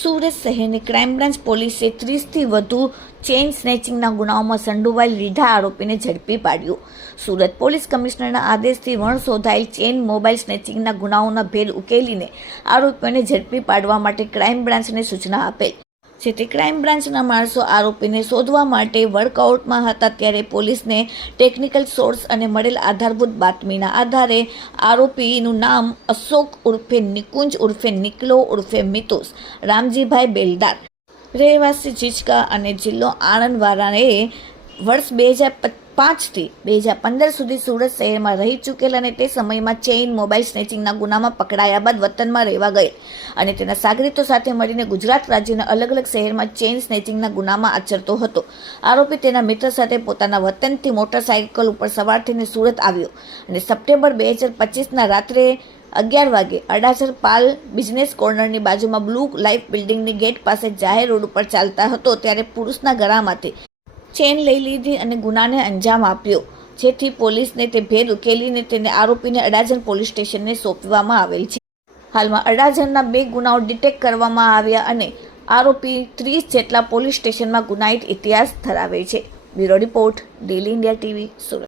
સુરત શહેરની crime branch પોલીસે 30થી વધુ ચેઇન સ્નેચિંગના ગુનાઓમાં સંડોવાયેલ લીધા આરોપીને ઝડપી પાડ્યો। સુરત પોલીસ કમિશનરના આદેશથી વણશોધાયેલ ચેઇન મોબાઈલ સ્નેચિંગના ગુનાઓના ભેદ ઉકેલીને આરોપીઓને ઝડપી પાડવા માટે ક્રાઇમ બ્રાન્ચને સૂચના આપેલ, જેથી ક્રાઇમ બ્રાન્ચના માણસો આરોપીને શોધવા માટે વર્કઆઉટમાં હતા ત્યારે પોલીસને ટેકનિકલ સોર્સ અને મળેલ આધારભૂત બાતમીના આધારે આરોપીનું નામ અશોક ઉર્ફે નિકુંજ ઉર્ફે નિકલો ઉર્ફે મિતુસ રામજીભાઈ બેલદાર, રહેવાસી ચીચકા અને જિલ્લો આણંદવાળાએ વર્ષ 2005થી 2015 સુધી સુરત શહેરમાં રહી ચૂકેલ અને તે સમયમાં ચેઇન મોબાઈલ સ્નેચિંગના ગુનામાં પકડાયા બાદ વતનમાં રહેવા ગયેલ અને તેના સાગરીતો સાથે મળીને ગુજરાત રાજ્યના અલગ અલગ શહેરમાં ચેઇન સ્નેચિંગના ગુનામાં આચરતો હતો। આરોપી તેના મિત્ર સાથે પોતાના વતનથી મોટરસાઇકલ ઉપર સવાર થઈને સુરત આવ્યો અને સપ્ટેમ્બર 2025ના રાત્રે 11 વાગે અડાજણ પાલ બિઝનેસ કોર્નરની બાજુમાં બ્લુ લાઇફ બિલ્ડિંગની ગેટ પાસે જાહેર રોડ ઉપર ચાલતા હતો ત્યારે પુરુષના ગળામાંથી ચેન લઈ લીધી અને ગુનાને અંજામ આપ્યો, જેથી પોલીસને તે ભેદ ઉકેલીને તેને આરોપીને અડાજણ પોલીસ સ્ટેશનને સોંપવામાં આવેલ છે। હાલમાં અડાજણના 2 ગુનાઓ ડિટેક્ટ કરવામાં આવ્યા અને આરોપી 30 જેટલા પોલીસ સ્ટેશનમાં ગુનાહિત ઇતિહાસ ધરાવે છે। Bureau report, daily India TV, Surat.